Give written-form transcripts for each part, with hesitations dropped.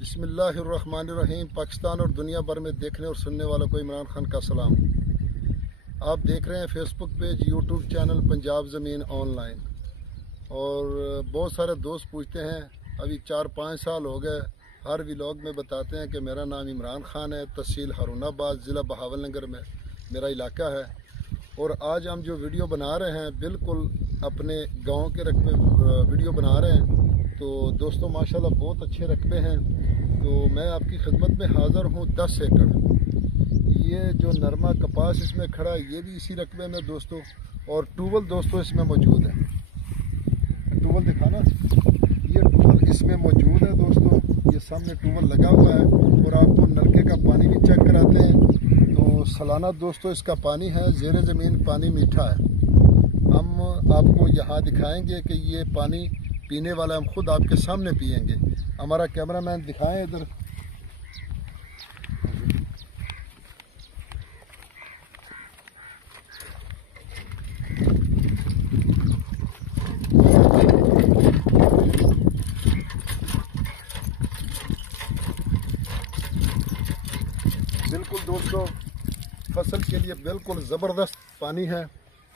बिस्मिल्लाहिर्रहमानिर्रहीम। पाकिस्तान और दुनिया भर में देखने और सुनने वालों को इमरान खान का सलाम। आप देख रहे हैं Facebook page, YouTube channel Punjab ज़मीन ऑनलाइन। और बहुत सारे दोस्त पूछते हैं, अभी 4-5 साल हो गए, हर व्लॉग में बताते हैं कि मेरा नाम इमरान खान है, तहसील हारूनाबाद, ज़िला बहावलनगर में मेरा इलाका है। और आज हम जो वीडियो बना रहे हैं बिल्कुल अपने गांव के रकबे वीडियो बना रहे हैं। तो दोस्तों माशाल्लाह बहुत अच्छे रकबे हैं। तो मैं आपकी खिदमत में हाज़िर हूँ। 10 एकड़ ये जो नरमा कपास इसमें खड़ा है ये भी इसी रकबे में दोस्तों। और टूबल दोस्तों इसमें मौजूद है, टूबल दिखाना, ये टूबल इसमें मौजूद है दोस्तों। ये सामने टूबल लगा हुआ है और आपको नलके का पानी भी चेक कराते हैं। तो सालाना दोस्तों इसका पानी है, ज़ेरे ज़मीन पानी मीठा है। हम आपको यहाँ दिखाएंगे कि ये पानी पीने वाला हम खुद आपके सामने पिएंगे। हमारा कैमरामैन दिखाएं इधर। बिल्कुल दोस्तों फसल के लिए बिल्कुल ज़बरदस्त पानी है,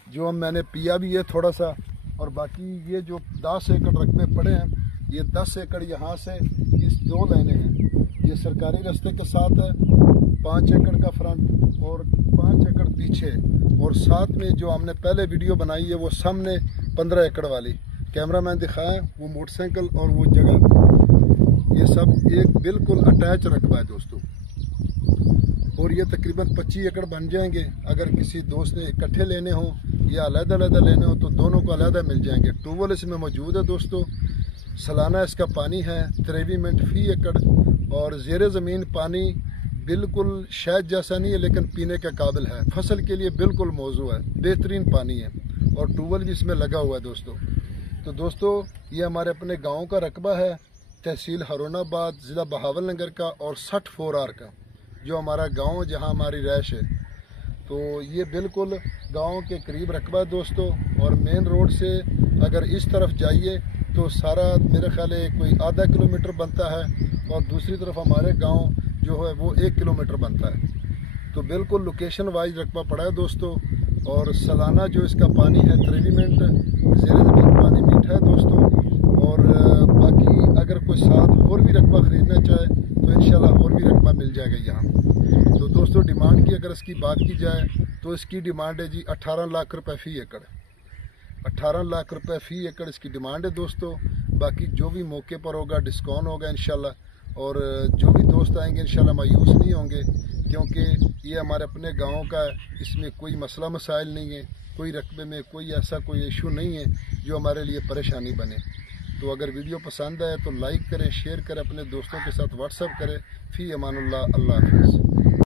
जो मैंने पिया भी है थोड़ा सा। और बाकी ये जो 10 एकड़ रकबे पड़े हैं, ये 10 एकड़ यहाँ से इस 2 लाइनें हैं, ये सरकारी रास्ते के साथ है। 5 एकड़ का फ्रंट और 5 एकड़ पीछे, और साथ में जो हमने पहले वीडियो बनाई है वो सामने 15 एकड़ वाली। कैमरामैन दिखाएं वो मोटरसाइकिल और वो जगह, ये सब एक बिल्कुल अटैच रकबा है दोस्तों। और ये तकरीबन 25 एकड़ बन जाएंगे। अगर किसी दोस्त ने इकट्ठे लेने हो या अलग-अलग लेने हो तो दोनों को अलग मिल जाएंगे। ट्यूबवेल इसमें मौजूद है दोस्तों। सालाना इसका पानी है 23 मिनट फी एकड़। और ज़ेरे ज़मीन पानी बिल्कुल शहद जैसा नहीं है, लेकिन पीने के काबिल है। फसल के लिए बिल्कुल मौजू है, बेहतरीन पानी है। और ट्यूबवेल भी इसमें लगा हुआ है दोस्तों। तो दोस्तों ये हमारे अपने गाँव का रकबा है, तहसील हारूनाबाद, ज़िला बहावलनगर का, और 64R का, जो हमारा गांव जहां हमारी रैश है। तो ये बिल्कुल गांव के करीब रकबा है दोस्तों। और मेन रोड से अगर इस तरफ जाइए तो सारा मेरे ख्याल है कोई आधा किलोमीटर बनता है, और दूसरी तरफ हमारे गांव जो है वो 1 किलोमीटर बनता है। तो बिल्कुल लोकेशन वाइज रकबा पड़ा है दोस्तों। और सालाना जो इसका पानी है 23 मिनट, ज़ेरे ज़मीन पानी मीठा है दोस्तों। और बाकी अगर कोई साथ और भी रकबा ख़रीदना चाहे तो इंशाल्लाह और भी रकबा मिल जाएगा यहाँ। तो दोस्तों डिमांड की अगर इसकी बात की जाए तो इसकी डिमांड है जी 18 लाख रुपए फ़ी एकड़। 18 लाख रुपए फ़ी एकड़ इसकी डिमांड है दोस्तों। बाकी जो भी मौके पर होगा डिस्काउंट होगा इंशाल्लाह। और जो भी दोस्त आएंगे इंशाल्लाह मायूस नहीं होंगे, क्योंकि ये हमारे अपने गाँव का है। इसमें कोई मसला मसाइल नहीं है, कोई रकबे में कोई ऐसा कोई इशू नहीं है जो हमारे लिए परेशानी बने। तो अगर वीडियो पसंद आए तो लाइक करें, शेयर करें, अपने दोस्तों के साथ व्हाट्सअप करें। फ़ी अमानुल्लाह, अल्लाह हाफ़िज़।